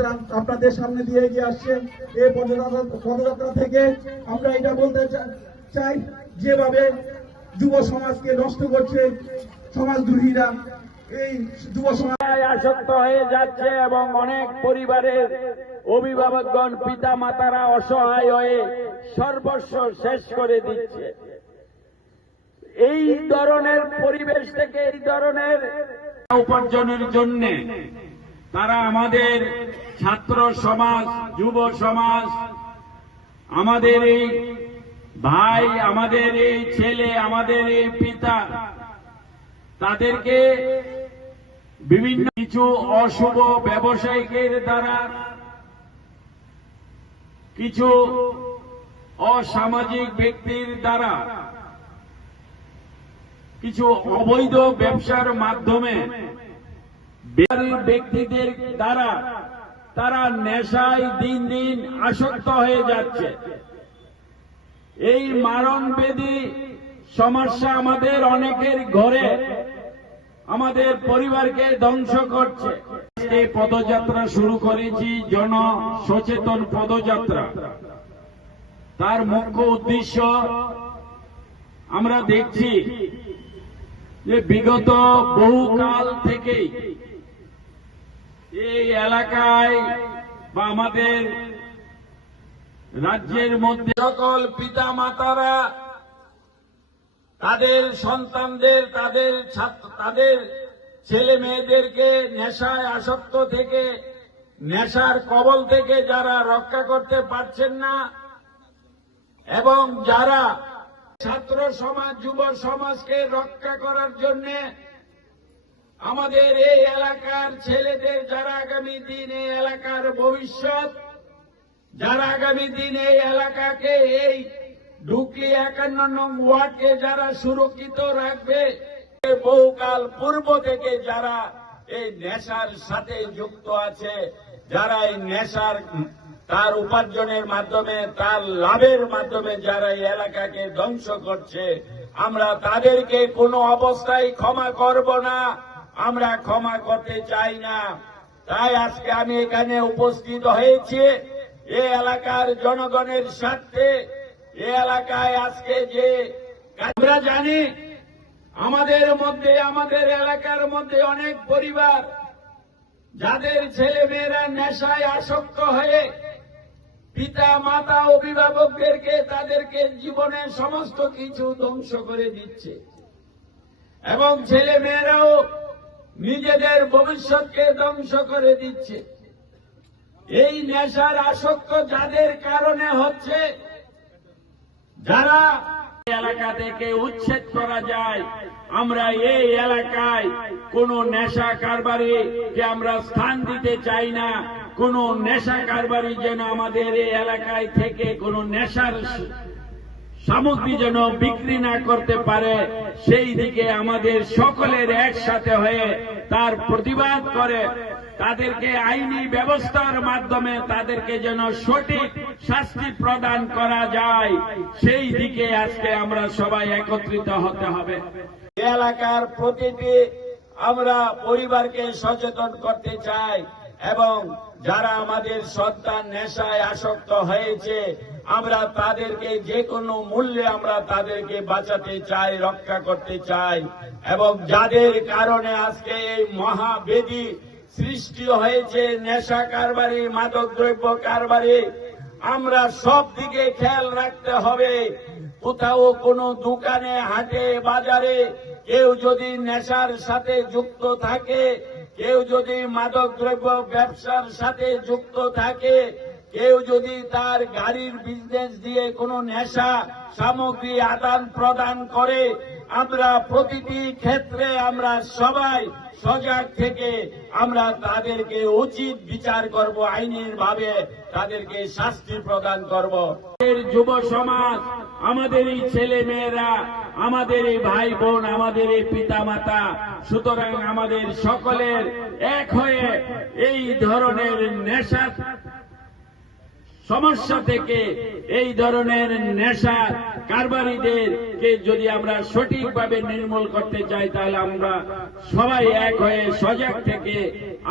পদযাত্রা আপনাদের সামনে দিয়ে এগিয়ে আসছে এই পদযাত্রা পদযাত্রা থেকে। আমরা এটা বলতে চাই যেভাবে যুব সমাজকে নষ্ট করছে সমাজদ্রোহীরা এই যুব সমাজ আসক্ত হয়ে যাচ্ছে এবং অনেক পরিবারের অভিভাবকগণ পিতা মাতারা অসহায় হয়ে সর্বস্ব শেষ করে দিচ্ছে। এই ধরনের পরিবেশ থেকে এই ধরনের উপার্জনের জন্য তারা আমাদের ছাত্র সমাজ, যুব সমাজ, আমাদের এই ভাই, আমাদের এই ছেলে, আমাদের এই পিতা, তাদেরকে বিভিন্ন কিছু অশুভ ব্যবসায়িকের দ্বারা কিছু অসামাজিক ব্যক্তির দ্বারা কিছু অবৈধ ব্যবসার মাধ্যমে ব্যক্তিদের দ্বারা তারা নেশায় দিন দিন আসক্ত হয়ে যাচ্ছে। এই মারণবেদী সমস্যা আমাদের অনেকের ঘরে, আমাদের পরিবারকে ধ্বংস করছে। এই পদযাত্রা শুরু করেছি জন সচেতন পদযাত্রা। তার মুখ্য উদ্দেশ্য, আমরা দেখছি যে বিগত বহুকাল থেকেই এই এলাকায় বা আমাদের রাজ্যের মধ্যে সকল পিতা মাতারা তাদের সন্তানদের, তাদের ছাত্র, তাদের ছেলে মেয়েদেরকে নেশায় আসক্ত থেকে, নেশার কবল থেকে যারা রক্ষা করতে পারছেন না এবং যারা ছাত্র সমাজ, যুব সমাজকে রক্ষা করার জন্য আমাদের এই এলাকার ছেলেদের যারা আগামী দিন এই এলাকার ভবিষ্যৎ, যারা আগামী দিন এই এলাকাকে এই ঢুকলি একান্ন নং ওয়ার্ডকে যারা সুরক্ষিত রাখবে বহুকাল পূর্ব থেকে যারা এই নেশার সাথে যুক্ত আছে, যারা এই নেশার তার উপার্জনের মাধ্যমে, তার লাভের মাধ্যমে যারা এই এলাকাকে ধ্বংস করছে, আমরা তাদেরকে কোনো অবস্থায় ক্ষমা করব না। আমরা ক্ষমা করতে চাই না। তাই আজকে আমি এখানে উপস্থিত হয়েছি। এই এলাকার জনগণের স্বার্থে এই এলাকায় আজকে যে আমরা জানি, আমাদের মধ্যে, আমাদের এলাকার মধ্যে অনেক পরিবার, যাদের ছেলে মেয়েরা নেশায় আসক্ত হয়ে পিতা, মাতা, অভিভাবকদেরকে তাদেরকে জীবনের সমস্ত কিছু ধ্বংস করে দিচ্ছে। এবং ছেলে মেয়েরাও নিজেদের ভবিষ্যৎকে ধ্বংস করে দিচ্ছে। এই নেশার আসক্ত যাদের কারণে হচ্ছে যারা এলাকা থেকে উচ্ছেদ করা যায়, আমরা এই এলাকায় কোন নেশা কারবারিকে আমরা স্থান দিতে চাই না, কোন নেশা কারবারি যেন আমাদের এই এলাকায় থেকে কোন নেশার সামগ্রী যেন বিক্রি না করতে পারে, সেই দিকে আমাদের সকলের একসাথে হয়ে তার প্রতিবাদ করে। তাদেরকে আইনি ব্যবস্থার মাধ্যমে তাদেরকে যেন সঠিক শাস্তি প্রদান করা যায়, সেই দিকে আজকে আমরা সবাই একত্রিত হতে হবে। এলাকার প্রতিটি আমরা পরিবারকে সচেতন করতে চাই এবং যারা আমাদের সন্তান নেশায় আসক্ত হয়েছে আমরা তাদেরকে যে কোনো মূল্যে আমরা তাদেরকে বাঁচাতে চাই, রক্ষা করতে চাই। এবং যাদের কারণে আজকে এই মহাবেদী সৃষ্টি হয়েছে, নেশা কারবারি মাদক দ্রব্য কারবারি, আমরা সব দিকে খেয়াল রাখতে হবে। কোথাও কোনো দোকানে, হাটে, বাজারে কেউ যদি নেশার সাথে যুক্ত থাকে, কেউ যদি মাদক দ্রব্য ব্যবসার সাথে যুক্ত থাকে কেউ যদি তার গাড়ির বিজনেস দিয়ে কোনো নেশা সামগ্রী আদান প্রদান করে, আমরা প্রতিটি ক্ষেত্রে আমরা সবাই সজাগ থেকে আমরা তাদেরকে উচিত বিচার করব, আইনের ভাবে তাদেরকে শাস্তি প্রদান করব। যুব সমাজ, আমাদের এই ছেলে মেয়েরা আমাদের এই ভাই বোন আমাদের এই পিতা মাতা সুতরাং আমাদের সকলের এক হয়ে এই ধরনের নেশা সমস্যা থেকে এই ধরনের নেশা কারবারিদেরকে যদি আমরা সঠিকভাবে নির্মূল করতে চাই, তাহলে আমরা সবাই এক হয়ে সজাগ থেকে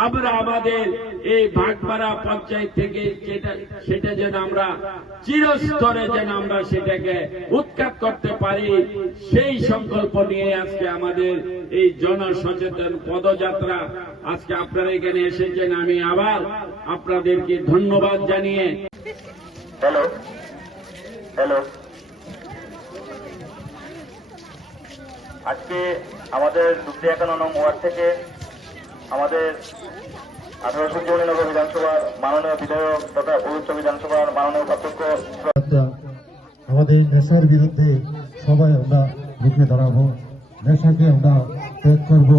আমরা আমাদের এই ভাগপাড়া পঞ্চায়েত থেকে সেটা যেন আমরা চিরস্তরে যেন আমরা সেটাকে উৎখাত করতে পারি, সেই সংকল্প নিয়ে আজকে আমাদের এই জনসচেতন পদযাত্রা আজকে আপনারা এখানে এসেছেন। আমি আবার আপনাদেরকে ধন্যবাদ জানিয়ে হ্যালো হ্যালো আজকে আমাদের দুটি একান্ন নং ওয়ার্ড থেকে আমাদের আঠারোশো চৌরানব্বই বিধানসভার মাননীয় বিধায়ক তথা উড়িষ্যা বিধানসভার মাননীয় পার্থক্য আমরা আমাদের নেশার বিরুদ্ধে সবাই আমরা রুখে দাঁড়াবো। নেশাকে আমরা ত্যাগ করব।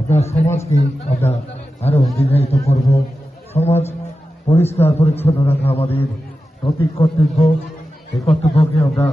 আপনার সমাজকে আমরা আরও দীর্ঘায়িত করব। সমাজ পরিষ্কার পরিচ্ছন্ন রাখা আমাদের নৈতিক কর্তব্য এই কর্তব্যকে আমরা